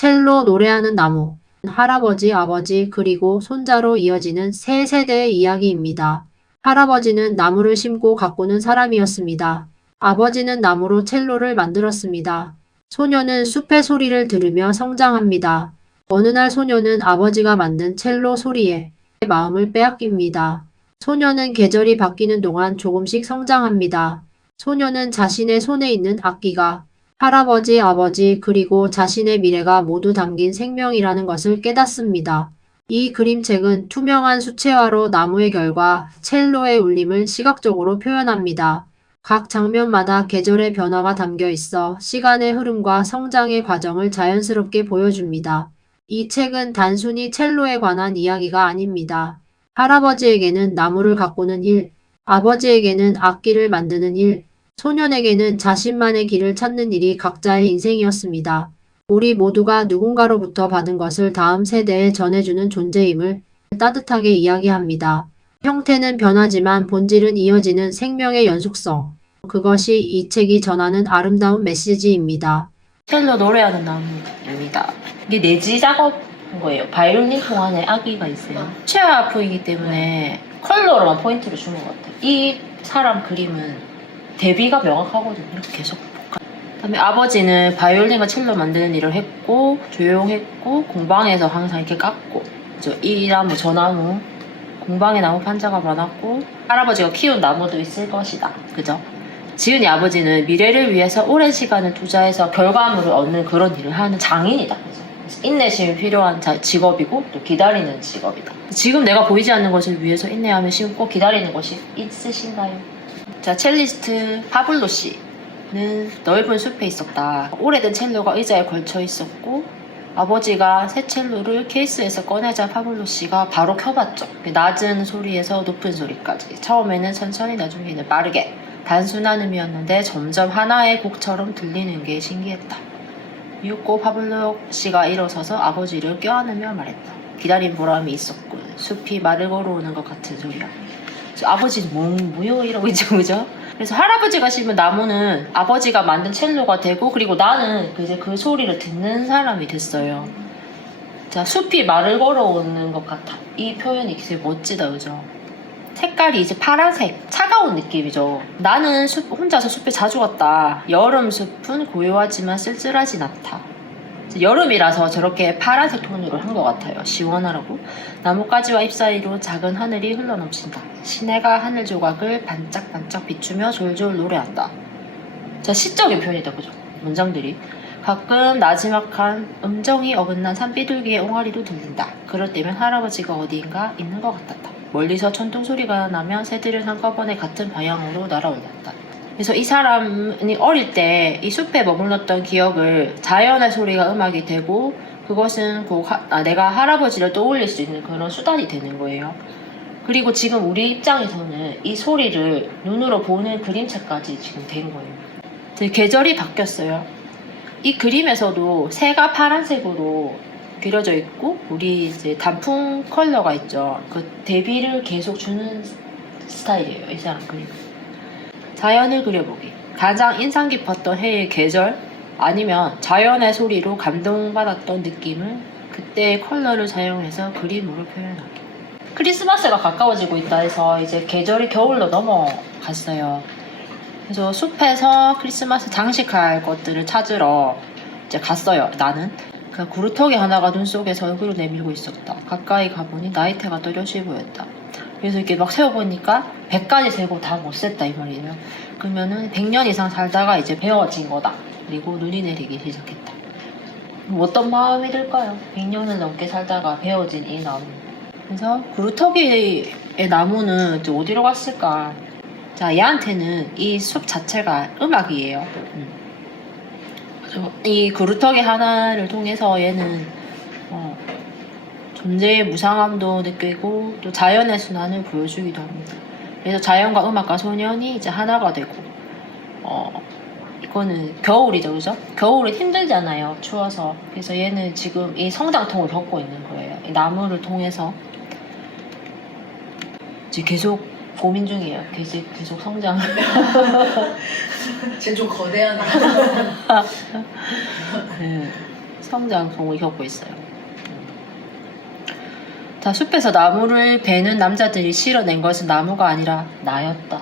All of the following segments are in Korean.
첼로 노래하는 나무, 할아버지, 아버지, 그리고 손자로 이어지는 세 세대의 이야기입니다. 할아버지는 나무를 심고 가꾸는 사람이었습니다. 아버지는 나무로 첼로를 만들었습니다. 소녀는 숲의 소리를 들으며 성장합니다. 어느 날 소녀는 아버지가 만든 첼로 소리에 마음을 빼앗깁니다. 소녀는 계절이 바뀌는 동안 조금씩 성장합니다. 소녀는 자신의 손에 있는 악기가 할아버지, 아버지, 그리고 자신의 미래가 모두 담긴 생명이라는 것을 깨닫습니다. 이 그림책은 투명한 수채화로 나무의 결과 첼로의 울림을 시각적으로 표현합니다. 각 장면마다 계절의 변화가 담겨 있어 시간의 흐름과 성장의 과정을 자연스럽게 보여줍니다. 이 책은 단순히 첼로에 관한 이야기가 아닙니다. 할아버지에게는 나무를 가꾸는 일, 아버지에게는 악기를 만드는 일, 소년에게는 자신만의 길을 찾는 일이 각자의 인생이었습니다. 우리 모두가 누군가로부터 받은 것을 다음 세대에 전해주는 존재임을 따뜻하게 이야기합니다. 형태는 변하지만 본질은 이어지는 생명의 연속성. 그것이 이 책이 전하는 아름다운 메시지입니다. 첼로 노래하는 나무입니다. 이게 내지 작업인 거예요. 바이올린 통 안에 아기가 있어요. 최하프이기 때문에 컬러로만 포인트를 준 것 같아요. 이 사람 그림은 대비가 명확하거든요. 이렇게 계속 그다음에 아버지는 바이올린과 첼로 만드는 일을 했고 조용했고 공방에서 항상 이렇게 깎고 이 나무 저 나무 공방에 나무 판자가 많았고 할아버지가 키운 나무도 있을 것이다. 그죠? 지은이 아버지는 미래를 위해서 오랜 시간을 투자해서 결과물을 얻는 그런 일을 하는 장인이다. 그래서 인내심이 필요한 직업이고 또 기다리는 직업이다. 지금 내가 보이지 않는 것을 위해서 인내하며 심고 기다리는 것이 있으신가요? 자, 첼리스트 파블로 씨는 넓은 숲에 있었다. 오래된 첼로가 의자에 걸쳐 있었고 아버지가 새 첼로를 케이스에서 꺼내자 파블로 씨가 바로 켜봤죠. 낮은 소리에서 높은 소리까지. 처음에는 천천히, 나중에는 빠르게. 단순한 음이었는데 점점 하나의 곡처럼 들리는 게 신기했다. 미웃고 파블로 씨가 일어서서 아버지를 껴안으며 말했다. 기다린 보람이 있었군. 숲이 말을 걸어오는 것 같은 소리야. 아버지는 뭐요? 이러고 있죠, 그죠? 그래서 할아버지가 심은 나무는 아버지가 만든 첼로가 되고, 그리고 나는 이제 그 소리를 듣는 사람이 됐어요. 자, 숲이 말을 걸어오는 것 같아. 이 표현이 되게 멋지다, 그죠? 색깔이 이제 파란색, 차가운 느낌이죠. 나는 혼자서 숲에 자주 갔다. 여름 숲은 고요하지만 쓸쓸하진 않다. 여름이라서 저렇게 파란색 톤으로 한 것 같아요. 시원하라고. 나뭇가지와 잎사이로 작은 하늘이 흘러넘친다. 시내가 하늘 조각을 반짝반짝 비추며 졸졸 노래한다. 자, 시적인 표현이다, 그죠? 문장들이. 가끔 나지막한 음정이 어긋난 산비둘기의 옹알이도 들린다. 그럴 때면 할아버지가 어디인가 있는 것 같았다. 멀리서 천둥 소리가 나면 새들은 한꺼번에 같은 방향으로 날아올렸다. 그래서 이 사람이 어릴 때 이 숲에 머물렀던 기억을 자연의 소리가 음악이 되고 그것은 내가 할아버지를 떠올릴 수 있는 그런 수단이 되는 거예요. 그리고 지금 우리 입장에서는 이 소리를 눈으로 보는 그림체까지 지금 된 거예요. 계절이 바뀌었어요. 이 그림에서도 새가 파란색으로 그려져 있고 우리 이제 단풍 컬러가 있죠. 그 대비를 계속 주는 스타일이에요. 이 사람 그림. 자연을 그려보기. 가장 인상 깊었던 해의 계절 아니면 자연의 소리로 감동받았던 느낌을 그때의 컬러를 사용해서 그림으로 표현하기. 크리스마스가 가까워지고 있다 해서 이제 계절이 겨울로 넘어갔어요. 그래서 숲에서 크리스마스 장식할 것들을 찾으러 이제 갔어요. 나는. 그 구루터기 하나가 눈 속에서 얼굴을 내밀고 있었다. 가까이 가보니 나이테가 또렷이 보였다. 그래서 이렇게 막 세어보니까 100까지 세고 다 못 셌다 이 말이에요. 그러면은 100년 이상 살다가 이제 배워진 거다. 그리고 눈이 내리기 시작했다. 어떤 마음이 들까요? 100년을 넘게 살다가 배워진 이 나무. 그래서 구루터기의 나무는 이제 어디로 갔을까? 자, 얘한테는 이 숲 자체가 음악이에요. 이 구루터기 하나를 통해서 얘는 존재의 무상함도 느끼고 또 자연의 순환을 보여주기도 합니다. 그래서 자연과 음악과 소년이 이제 하나가 되고 이거는 겨울이죠, 그죠? 겨울은 힘들잖아요, 추워서. 그래서 얘는 지금 이 성장통을 겪고 있는 거예요. 이 나무를 통해서 이제 계속 고민 중이에요. 계속 성장을. 쟤 좀 거대하네. 네. 성장통을 겪고 있어요. 자, 숲에서 나무를 베는 남자들이 실어낸 것은 나무가 아니라 나였다.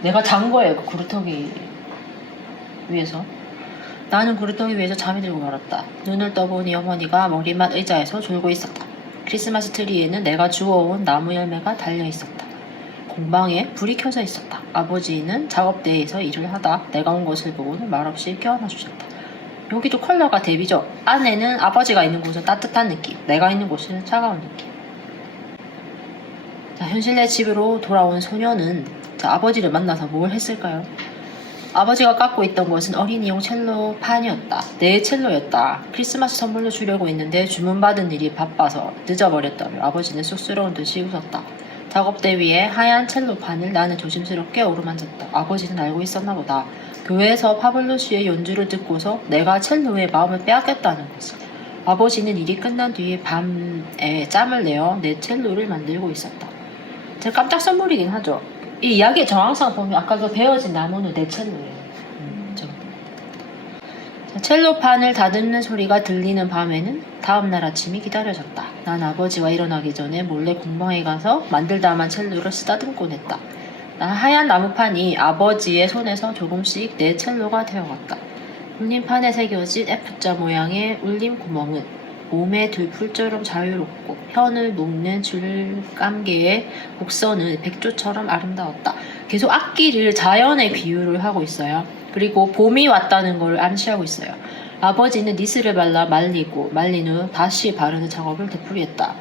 내가 잔 거예요, 그 구루터기 위에서. 나는 구루터기 위에서 잠이 들고 말았다. 눈을 떠보니 어머니가 머리맡 의자에서 졸고 있었다. 크리스마스 트리에는 내가 주워온 나무 열매가 달려 있었다. 공방에 불이 켜져 있었다. 아버지는 작업대에서 일을 하다 내가 온 것을 보고는 말없이 껴안아 주셨다. 여기도 컬러가 대비죠. 안에는 아버지가 있는 곳은 따뜻한 느낌, 내가 있는 곳은 차가운 느낌. 자, 현실 내 집으로 돌아온 소녀는 아버지를 만나서 뭘 했을까요? 아버지가 갖고 있던 것은 어린이용 첼로판이었다. 내 첼로였다. 크리스마스 선물로 주려고 했는데 주문받은 일이 바빠서 늦어버렸다며 아버지는 쑥스러운 듯이 웃었다. 작업대 위에 하얀 첼로판을 나는 조심스럽게 어루만졌다. 아버지는 알고 있었나 보다. 교회에서 파블로시의 연주를 듣고서 내가 첼로의 마음을 빼앗겼다는 것을. 아버지는 일이 끝난 뒤에 밤에 짬을 내어 내 첼로를 만들고 있었다. 제가 깜짝 선물이긴 하죠. 이 이야기의 정황상 보면 아까 그 베어진 나무는 내 첼로예요. 첼로판을 다듬는 소리가 들리는 밤에는 다음날 아침이 기다려졌다. 난 아버지가 일어나기 전에 몰래 공방에 가서 만들다만 첼로를 쓰다듬곤 했다. 난 하얀 나무판이 아버지의 손에서 조금씩 내 첼로가 되어갔다. 울림판에 새겨진 F자 모양의 울림 구멍은 몸의 들풀처럼 자유롭고 현을 묶는 줄감개의 곡선은 백조처럼 아름다웠다. 계속 악기를 자연에 비유를 하고 있어요. 그리고 봄이 왔다는 걸 암시하고 있어요. 아버지는 니스를 발라 말린 후 다시 바르는 작업을 되풀이했다.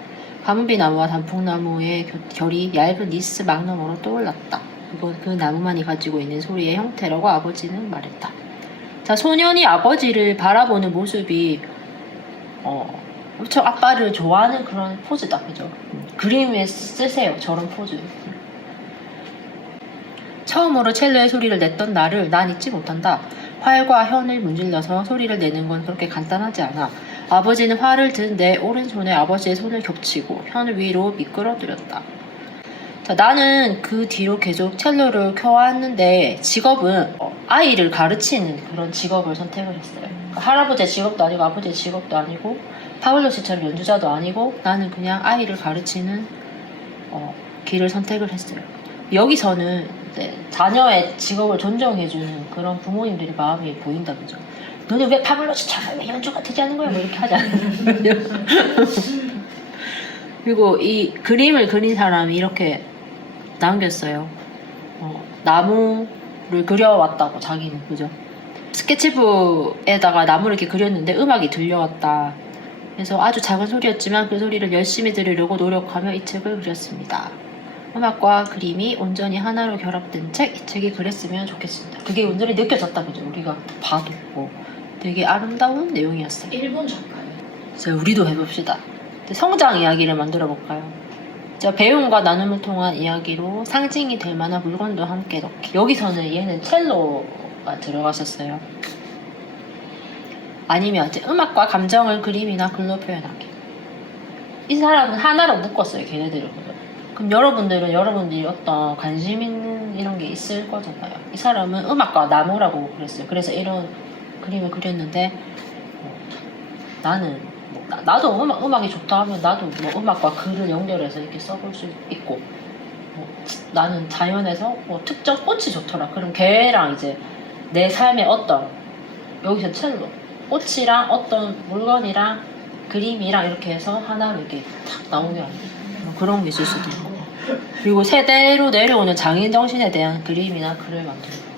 가문비나무와 단풍나무의 결이 얇은 니스 막너머로 떠올랐다. 이건 그 나무만이 가지고 있는 소리의 형태라고 아버지는 말했다. 자, 소년이 아버지를 바라보는 모습이 엄청 아빠를 좋아하는 그런 포즈다, 그죠? 그림에 쓰세요, 저런 포즈. 처음으로 첼로의 소리를 냈던 날을 난 잊지 못한다. 활과 현을 문질러서 소리를 내는 건 그렇게 간단하지 않아. 아버지는 활을 든 내 오른손에 아버지의 손을 겹치고 현을 위로 미끄러뜨렸다. 자, 나는 그 뒤로 계속 첼로를 켜왔는데 직업은 아이를 가르치는 그런 직업을 선택을 했어요. 그러니까 할아버지의 직업도 아니고 아버지의 직업도 아니고 파블로시처럼 연주자도 아니고 나는 그냥 아이를 가르치는 길을 선택을 했어요. 여기서는 이제 자녀의 직업을 존중해주는 그런 부모님들의 마음이 보인다, 그죠? 너는 왜 파블로시처럼 연주가 되지 않는 거야? 뭐 이렇게 하지 않아요? 그리고 이 그림을 그린 사람이 이렇게 남겼어요. 나무를 그려왔다고 자기는, 그죠? 스케치북에다가 나무를 이렇게 그렸는데 음악이 들려왔다. 그래서 아주 작은 소리였지만 그 소리를 열심히 들으려고 노력하며 이 책을 그렸습니다. 음악과 그림이 온전히 하나로 결합된 책, 이 책이 그랬으면 좋겠습니다. 그게 온전히 느껴졌다, 그죠? 우리가 봐도 되게 아름다운 내용이었어요. 일본 작가예요. 그래서 우리도 해봅시다. 성장 이야기를 만들어 볼까요? 배움과 나눔을 통한 이야기로 상징이 될 만한 물건도 함께 넣기. 여기서는 얘는 첼로가 들어갔었어요. 아니면 이제 음악과 감정을 그림이나 글로 표현하기. 이 사람은 하나로 묶었어요, 걔네들을. 그럼 여러분들이 어떤 관심 있는 이런 게 있을 거잖아요. 이 사람은 음악과 나무라고 그랬어요. 그래서 이런 그림을 그렸는데 나도 음악이 좋다 하면 나도 음악과 글을 연결해서 이렇게 써볼 수 있고 나는 자연에서 특정 꽃이 좋더라. 그럼 걔랑 이제 내 삶의 여기서 첼로 꽃이랑 어떤 물건이랑 그림이랑 이렇게 해서 하나로 이렇게 탁 나오게 하는 그런 게 있을 수도 있고. 그리고 세대로 내려오는 장인 정신에 대한 그림이나 글을 만들고